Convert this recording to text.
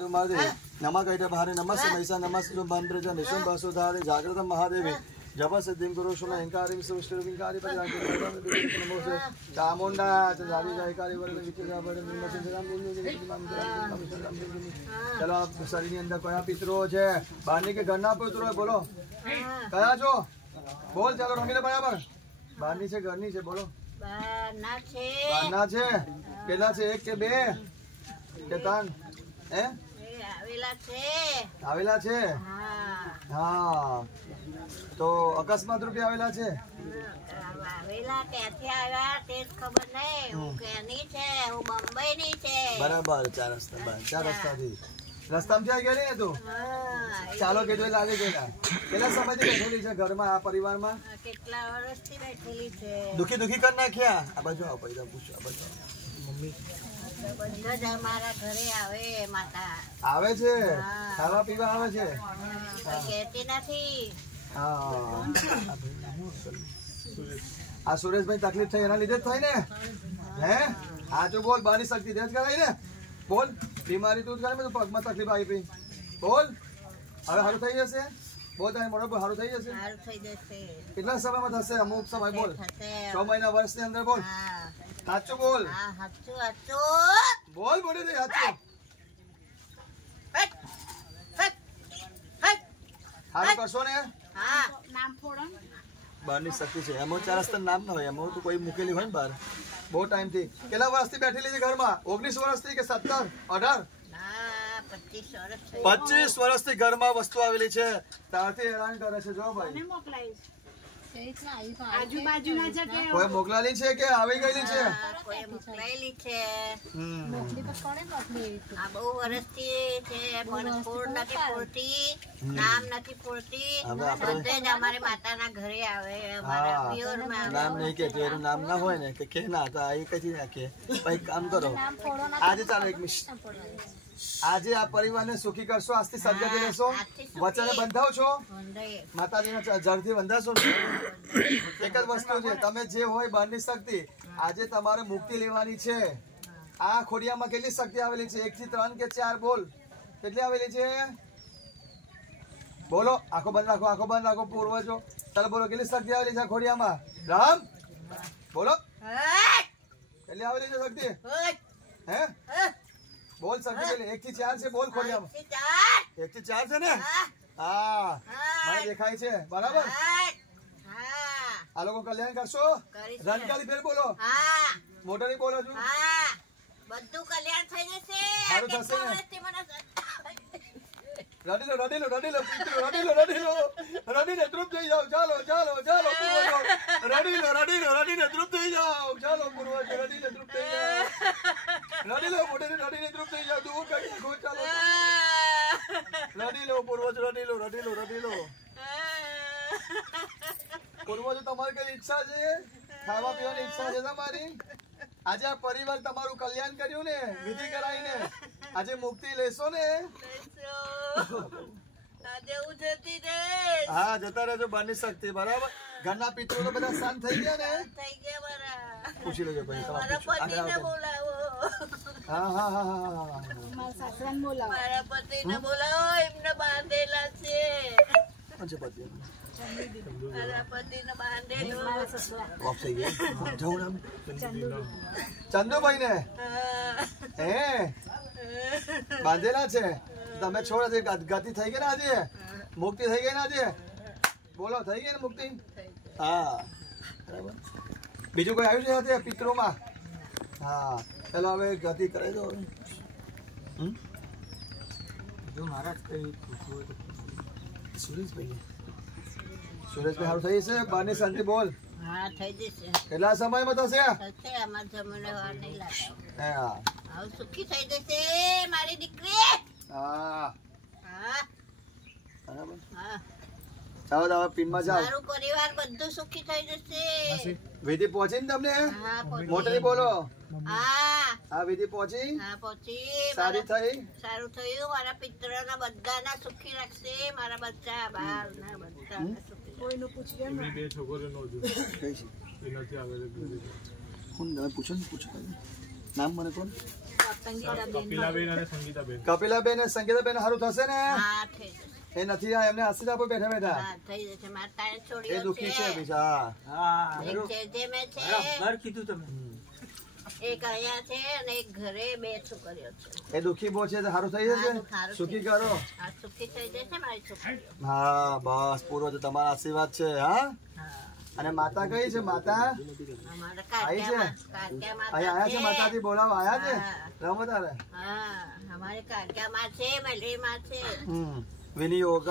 नमः कैट भारे नमस्ते महिषा नमस्ते मंत्र जन निशुंभ सुधारे जागृत महादेवी जप सिद्धिं कुरु शुभ अहंकारिं सुष्टुविंकारी नमो चामुंडा चारी जयकारी वरद विचित्रा बड़े चलो आप शरीर अंदर कया पितरो है बानी के घरना पितरो है बोलो कया छो बोल चलो रमीले बराबर बानी से घरनी से बोलो बाना छे केला छे एक के बे के तान ए आवेला छे हाँ तो अकस्मात रूपे आवेला छे बराबर चार रस्ता थी रस्ता में क्या गए तू चालो के लागे गेला केला समय बैठेली छे घर में आ परिवार में કેટલા વર્ષથી બેઠેલી છે દુખી દુખી કર નાખ્યા આ બાજુ આવો પૈદા પૂછો આ બાજુ મમ્મી બધા જ અમારા ઘરે આવે માતા આવે છે ખાવા પીવા આવે છે કહેતી નથી હા આ સુરેશભાઈ તકલીફ થઈ એના લીધે જ થઈ ને હે આ જો બોલ બાની શક્તિ દેજ કરાઈ ને બોલ બીમારી તું કરે તો પગમાં તકલીફ આવી પઈ બોલ હવે હારું થઈ જશે बहुत टाइम बराबर हारू થઈ જશે કેટલા સમયમાં થશે અમુક સમય બોલ 6 મહિના વર્ષની અંદર બોલ સાચું બોલ સાચું બોલ બોલી દે સાચું હારું કરશો ને હા નામ ફોડો બહારની શક્તિ છે એમાં ચાર રસ્તા નામ ન હોય એમાં તો કોઈ મૂકેલી હોય ને બહાર બહુ ટાઈમ થી કેટલા વર્ષથી બેઠેલી છે ઘરમાં 19 વર્ષથી કે 17 18 25 વર્ષથી ઘરમાં વસ્તુ આવેલી છે ત્યાંથી હેરાન કરે છે જો ભાઈ આજુબાજુના છે કે કોઈ મોકલાલી છે કે આવી ગયેલી છે કોઈ મોકલાયેલી છે મોકલી તો કોણે મોકલી આ બહુ વર્ષથી છે પણ ફૂડ નથી પૂરતી નામ નથી પૂરતી બધે જ અમારે માતાના ઘરે આવે અમારા પ્યોર માં નામ નહીં કે તેરું નામ ના હોય ને કે ના તો આ એક જ નાખે ભાઈ કામ કરો આજે ચાલો એક મિનિટ આજે આ પરિવારને સુખી કરશો આજથી સદગતિ લેશો વચને બંધાવ છો માતાજીના જળથી બંધાશો એક જ વસ્તુ છે તમે જે હોય બહારની શક્તિ આજે તમારે મુક્તિ લેવાની છે આ ખોડિયામાં કેટલી શક્તિ આવેલી છે 1 થી 3 કે 4 બોલ કેટલી આવેલી છે બોલો આંખો બંધ રાખો પૂર્વજો ચાલો બોલો કેટલી શક્તિ આવેલી છે ખોડિયામાં રામ બોલો કેટલી આવેલી છે શક્તિ હે बोल सकते हैं 1 થી 4 से बोल खोलिया 1 થી 4 से ने हां મને દેખાય છે બરાબર હા આ લોકો કલ્યાણ કરશો રણકારી ફેર બોલો હા મોટરી બોલો છું હા બધું કલ્યાણ થઈ જશે સારું થશે રડીને તૃપ્ત થઈ જાવ ચાલો રડીને તૃપ્ત થઈ જાવ ચાલો પૂર્વજ રડીને તૃપ્ત થઈ જાવ રડી લો મોટરી રડીને તૃપ્ત થઈ જાવ દૂર કરી નાખો ચાલો રડી લો પૂર્વજ રડી લો પૂર્વજ તમારી કઈ ઈચ્છા છે ખાવા પીવાની ઈચ્છા છે તમારી આજે આ પરિવાર તમારું કલ્યાણ કર્યું ને વિધિ કરાઈને આજે મુક્તિ લેશો ને હા જતા રહેજો બની શકતી બરાબર ઘરના પિતરો તો બધા શાંત થઈ ગયા ને પૂછી લેજો પછી હા મારા પતિને બોલાવો એમને બાંધેલા છે પતિ ચંદુભાઈ ને હે બાંધેલા છે તમે છોડ ગતિ થઈ ગઈ ને આજે મુક્તિ થઈ ગઈ ને આજે બોલો થઈ ગઈ ને મુક્તિ હા બરાબર બીજું કોઈ આવ્યું છે સાથે પિતરોમાં હા ચાલો હવે ગતિ કરી દો જો મહારાજ કઈ સુરેશભાઈ સારું થઈ જશે બારની શાંતિ બોલ હા થઈ જશે કેટલા સમયમાં થશે અમાર જમને વાર નહીં લાગે હા આવ સુખી થઈ જશે મારી દીકરી હા બરાબર હા ચાલો દાવ પિનમાં જાઓ મારું પરિવાર બધું સુખી થઈ જશે વિધિ પહોંચી ને તમને મોટરી બોલો હા વિધિ પહોંચી સારું થયું મારા પિતરોના બધાના સુખી રાખશે મારા બચ્ચા બાર ના બધા કોઈનું પૂછ્યું એમની બે છોકરીઓનો જો કઈ છે એ નથી આવેલી કોણ તમે પૂછો નામ મને કોણ કપિલાબેન ને સંગીતાબેન સારું થશે ને? હા થઈ જશે. એ નથી આ એમને આશીષ આપો બેઠા બેઠા. હા થઈ જશે. મારા ત્રણ એ છોડીઓ દુખી છે છે. બીજા. એક છે જે મેં છે, એક અહીંયા છે અને એક ઘરે 2 છોકરીઓ છે. એ દુખી બહુ છે તો સારું થઈ જશે. સારું સુખી કરો. આ સુખી થઈ જશે મારી છોકરીઓ. હા બસ પૂરો તો તમારા આશીર્વાદ છે. હા હા. અને માતા કઈ છે? માતા અમારા આઈ છે? કાળિયા અહીંયા આયા છે? માતાજી બોલાવો આયા છે? હા. રમો તારે. હા અમારે કાળિયામાં છે, મેલડીમાં છે. વિનિયોગ.